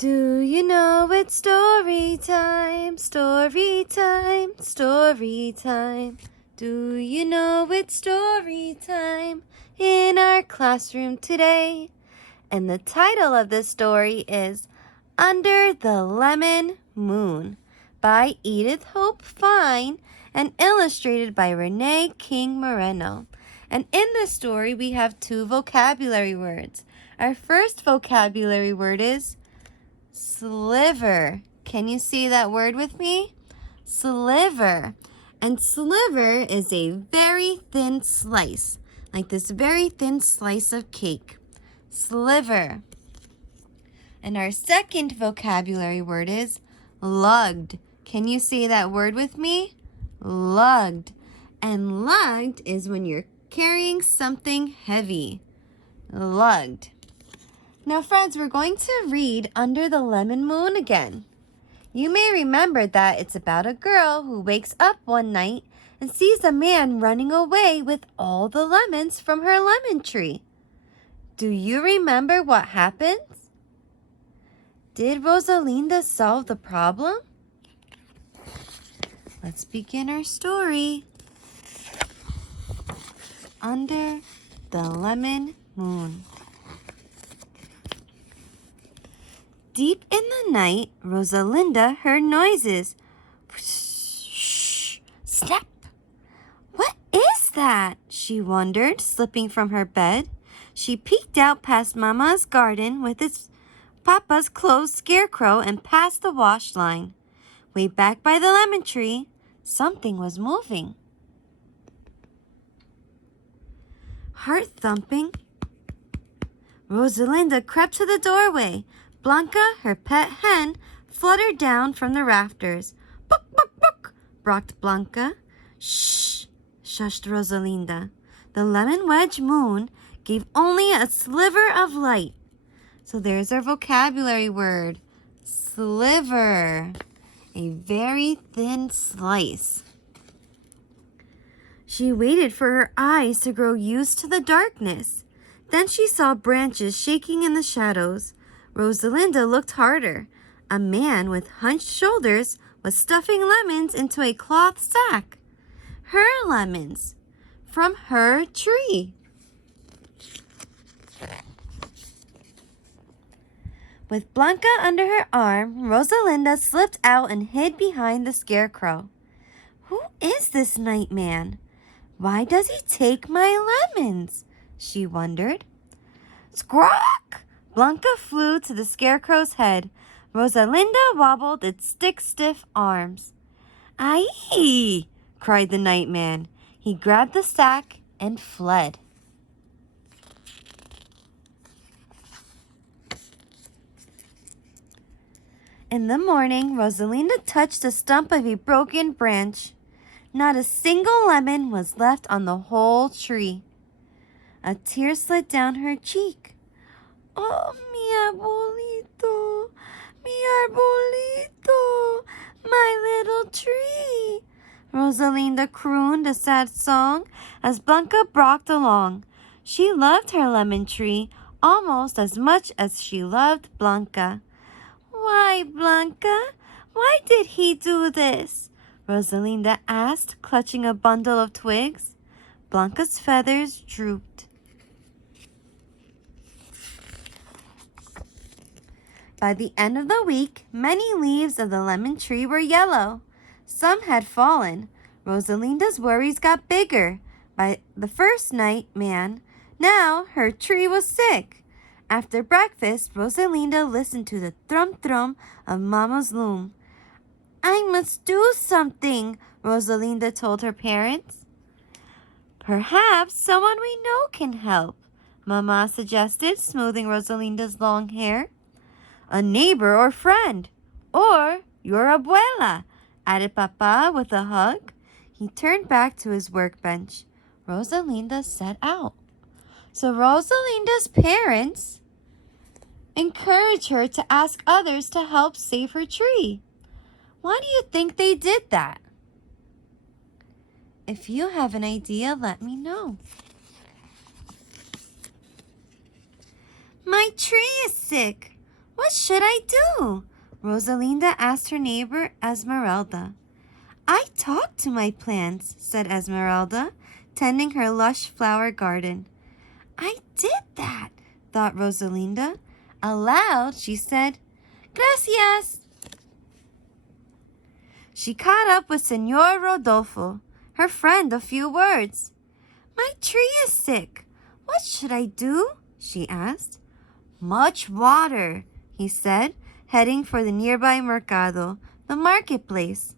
Do you know it's story time, story time, story time? Do you know it's story time in our classroom today? And the title of this story is Under the Lemon Moon by Edith Hope Fine and illustrated by Renee King Moreno. And in this story, we have two vocabulary words. Our first vocabulary word is sliver. Can you see that word with me? Sliver. And sliver is a very thin slice, like this very thin slice of cake. Sliver. And our second vocabulary word is lugged. Can you say that word with me? Lugged. And lugged is when you're carrying something heavy. Lugged. Now, friends, we're going to read Under the Lemon Moon again. You may remember that it's about a girl who wakes up one night and sees a man running away with all the lemons from her lemon tree. Do you remember what happens? Did Rosalinda solve the problem? Let's begin our story. Under the Lemon Moon. Deep in the night, Rosalinda heard noises. Shh! Snap! What is that? She wondered, slipping from her bed. She peeked out past Mama's garden with its Papa's closed scarecrow and past the wash line. Way back by the lemon tree, something was moving. Heart thumping, Rosalinda crept to the doorway. Blanca, her pet hen, fluttered down from the rafters. Book, book, book, barked Blanca. Shh, shushed Rosalinda. The lemon wedge moon gave only a sliver of light. So there's our vocabulary word, sliver, a very thin slice. She waited for her eyes to grow used to the darkness. Then she saw branches shaking in the shadows. Rosalinda looked harder. A man with hunched shoulders was stuffing lemons into a cloth sack. Her lemons, from her tree. With Blanca under her arm, Rosalinda slipped out and hid behind the scarecrow. Who is this night man? Why does he take my lemons? She wondered. Squawk! Blanca flew to the scarecrow's head. Rosalinda wobbled its stick-stiff arms. Aye! Cried the night man. He grabbed the sack and fled. In the morning, Rosalinda touched the stump of a broken branch. Not a single lemon was left on the whole tree. A tear slid down her cheek. Oh, mi arbolito, my little tree. Rosalinda crooned a sad song as Blanca barked along. She loved her lemon tree almost as much as she loved Blanca. Why, Blanca? Why did he do this? Rosalinda asked, clutching a bundle of twigs. Blanca's feathers drooped. By the end of the week, many leaves of the lemon tree were yellow. Some had fallen. Rosalinda's worries got bigger. By the first night, now her tree was sick. After breakfast, Rosalinda listened to the thrum-thrum of Mama's loom. I must do something, Rosalinda told her parents. Perhaps someone we know can help, Mama suggested, smoothing Rosalinda's long hair. A neighbor or friend, or your abuela, added Papa with a hug. He turned back to his workbench. Rosalinda set out. So Rosalinda's parents encouraged her to ask others to help save her tree. Why do you think they did that? If you have an idea, let me know. My tree is sick. What should I do? Rosalinda asked her neighbor Esmeralda. I talk to my plants, said Esmeralda, tending her lush flower garden. I did that, thought Rosalinda. Aloud, she said, Gracias. She caught up with Senor Rodolfo, her friend, a few words. My tree is sick. What should I do? She asked. Much water, he said, heading for the nearby mercado, the marketplace.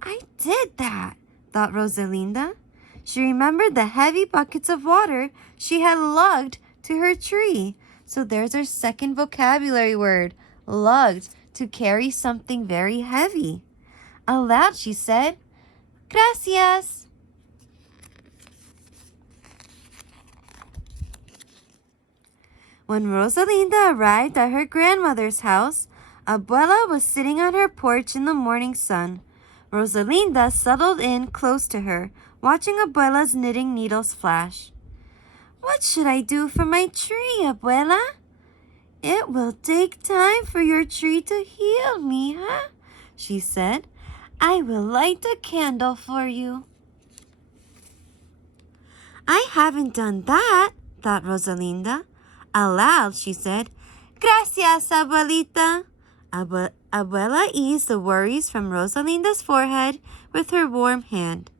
I did that, thought Rosalinda. She remembered the heavy buckets of water she had lugged to her tree. So there's her second vocabulary word, lugged, to carry something very heavy. Aloud, she said, Gracias. When Rosalinda arrived at her grandmother's house, Abuela was sitting on her porch in the morning sun. Rosalinda settled in close to her, watching Abuela's knitting needles flash. What should I do for my tree, Abuela? It will take time for your tree to heal, mija, she said. I will light a candle for you. I haven't done that, thought Rosalinda. Aloud, she said, Gracias, abuelita. Abuela eased the worries from Rosalinda's forehead with her warm hand.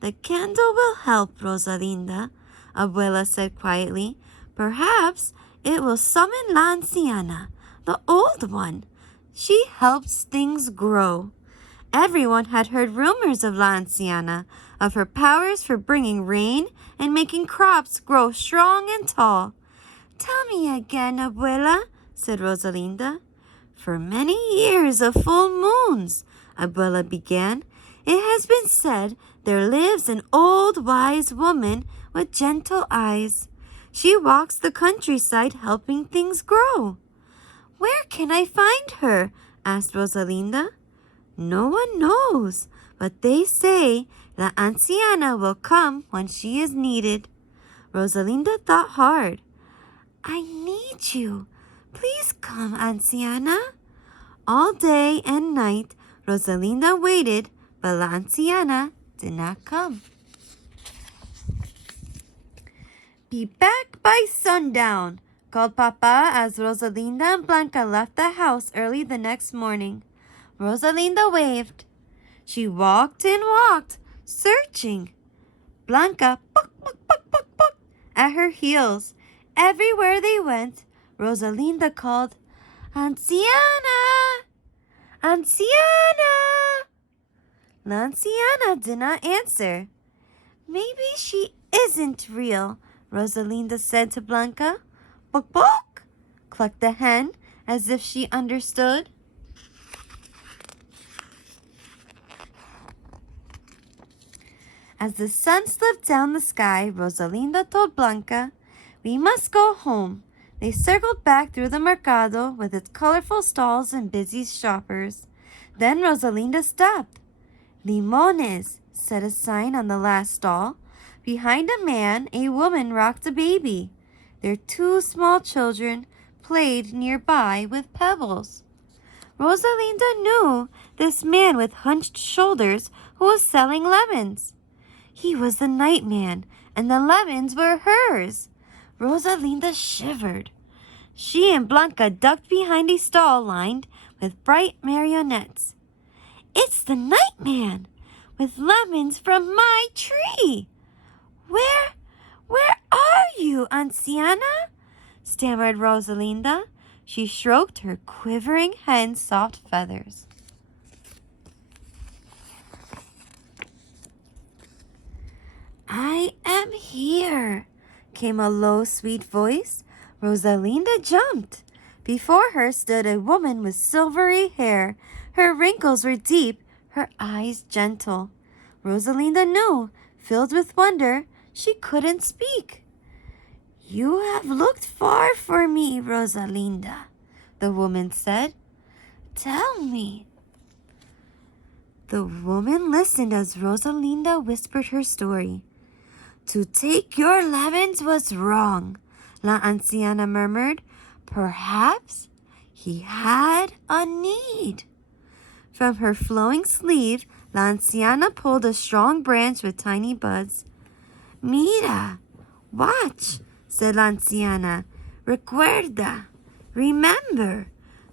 The candle will help, Rosalinda, Abuela said quietly. Perhaps it will summon La Anciana, the old one. She helps things grow. Everyone had heard rumors of La Anciana, of her powers for bringing rain and making crops grow strong and tall. Tell me again, Abuela, said Rosalinda. For many years of full moons, Abuela began, it has been said there lives an old wise woman with gentle eyes. She walks the countryside helping things grow. Where can I find her? Asked Rosalinda. No one knows, but they say La Anciana will come when she is needed. Rosalinda thought hard. I need you. Please come, Anciana. All day and night, Rosalinda waited, but La Anciana did not come. Be back by sundown, called Papa as Rosalinda and Blanca left the house early the next morning. Rosalinda waved. She walked and walked, searching. Blanca buck at her heels. Everywhere they went, Rosalinda called, Anciana! Anciana! La Anciana did not answer. Maybe she isn't real, Rosalinda said to Blanca. Buck, buck, clucked the hen as if she understood. As the sun slipped down the sky, Rosalinda told Blanca, we must go home. They circled back through the mercado with its colorful stalls and busy shoppers. Then Rosalinda stopped. Limones, said a sign on the last stall. Behind a man, a woman rocked a baby. Their two small children played nearby with pebbles. Rosalinda knew this man with hunched shoulders who was selling lemons. He was the night man, and the lemons were hers. Rosalinda shivered. She and Blanca ducked behind a stall lined with bright marionettes. It's the night man with lemons from my tree. Where are you, Anciana? Stammered Rosalinda. She stroked her quivering hen's soft feathers. I am here, came a low, sweet voice. Rosalinda jumped. Before her stood a woman with silvery hair. Her wrinkles were deep, her eyes gentle. Rosalinda knew, filled with wonder, she couldn't speak. You have looked far for me, Rosalinda, the woman said. Tell me. The woman listened as Rosalinda whispered her story. To take your lemons was wrong, La Anciana murmured. Perhaps he had a need. From her flowing sleeve, la anciana pulled a strong branch with tiny buds. Mira, watch, said la anciana. Recuerda, remember,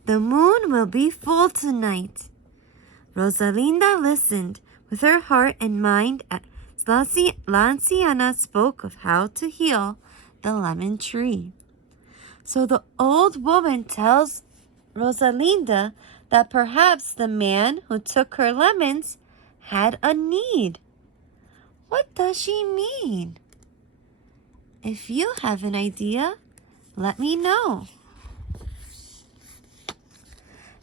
the moon will be full tonight. Rosalinda listened with her heart and mind as la anciana spoke of how to heal the lemon tree. So the old woman tells Rosalinda that perhaps the man who took her lemons had a need. What does she mean? If you have an idea, let me know.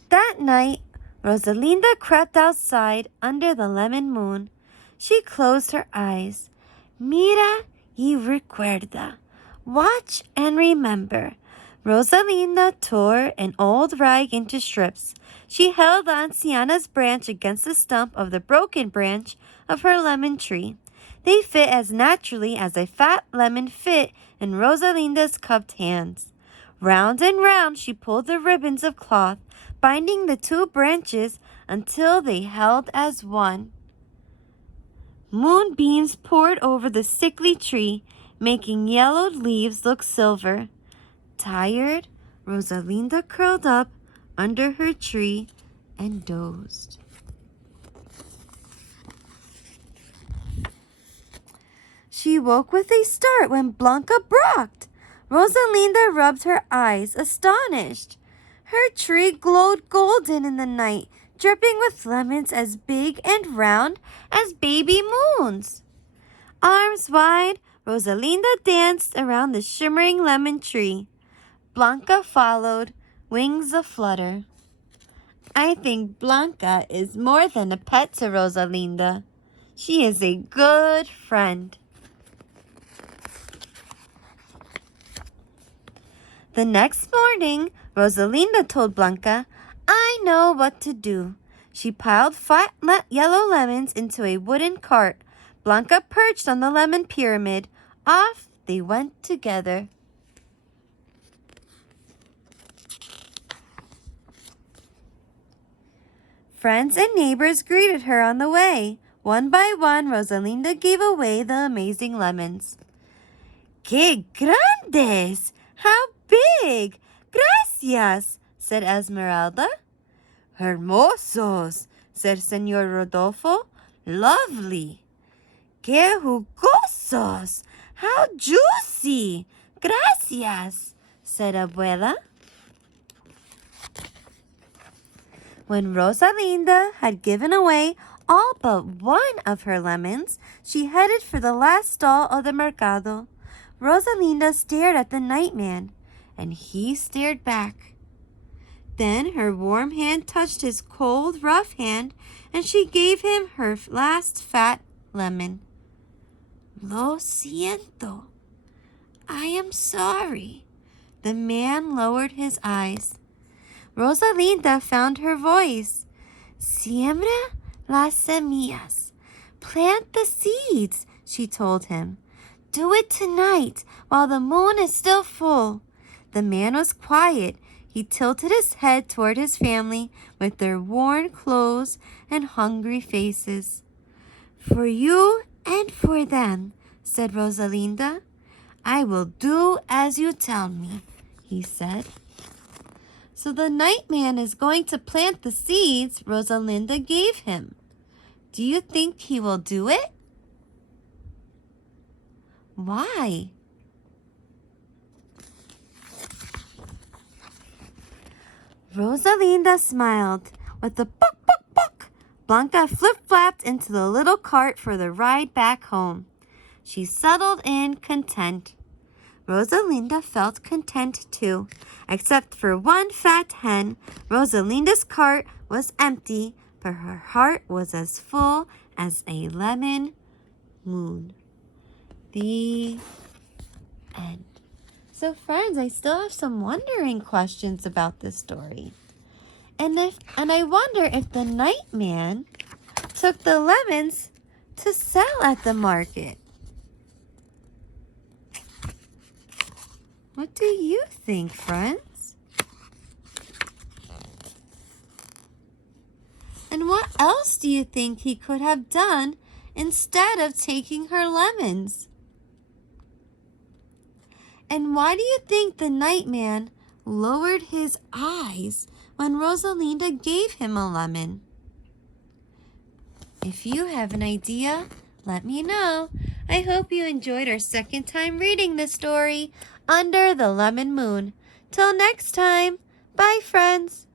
That night, Rosalinda crept outside under the lemon moon. She closed her eyes. Mira y recuerda. Watch and remember. Rosalinda tore an old rag into strips. She held the anciana's branch against the stump of the broken branch of her lemon tree. They fit as naturally as a fat lemon fit in Rosalinda's cupped hands. Round and round she pulled the ribbons of cloth, binding the two branches until they held as one. Moonbeams poured over the sickly tree, making yellowed leaves look silver. Tired, Rosalinda curled up under her tree and dozed. She woke with a start when Blanca barked. Rosalinda rubbed her eyes, astonished. Her tree glowed golden in the night, dripping with lemons as big and round as baby moons. Arms wide, Rosalinda danced around the shimmering lemon tree. Blanca followed, wings aflutter. I think Blanca is more than a pet to Rosalinda. She is a good friend. The next morning, Rosalinda told Blanca, I know what to do. She piled fat yellow lemons into a wooden cart. Blanca perched on the lemon pyramid. Off they went together. Friends and neighbors greeted her on the way. One by one, Rosalinda gave away the amazing lemons. ¡Qué grandes! How big! Gracias, said Esmeralda. Hermosos, said Señor Rodolfo. Lovely. ¡Qué jugosos! How juicy! Gracias, said Abuela. When Rosalinda had given away all but one of her lemons, she headed for the last stall of the mercado. Rosalinda stared at the nightman, and he stared back. Then her warm hand touched his cold, rough hand, and she gave him her last fat lemon. Lo siento. I am sorry. The man lowered his eyes. Rosalinda found her voice. Siembra las semillas. Plant the seeds, she told him. Do it tonight while the moon is still full. The man was quiet. He tilted his head toward his family with their worn clothes and hungry faces. For you and for them, said Rosalinda. I will do as you tell me, he said. So the nightman is going to plant the seeds Rosalinda gave him. Do you think he will do it? Why? Rosalinda smiled. With a buck, buck, buck, Blanca flip-flapped into the little cart for the ride back home. She settled in content. Rosalinda felt content too, except for one fat hen. Rosalinda's cart was empty, but her heart was as full as a lemon moon. The end. So friends, I still have some wondering questions about this story. And I wonder if the nightman took the lemons to sell at the market. What do you think, friends? And what else do you think he could have done instead of taking her lemons? And why do you think the nightman lowered his eyes when Rosalinda gave him a lemon? If you have an idea, let me know. I hope you enjoyed our second time reading the story, Under the Lemon Moon. Till next time, bye friends.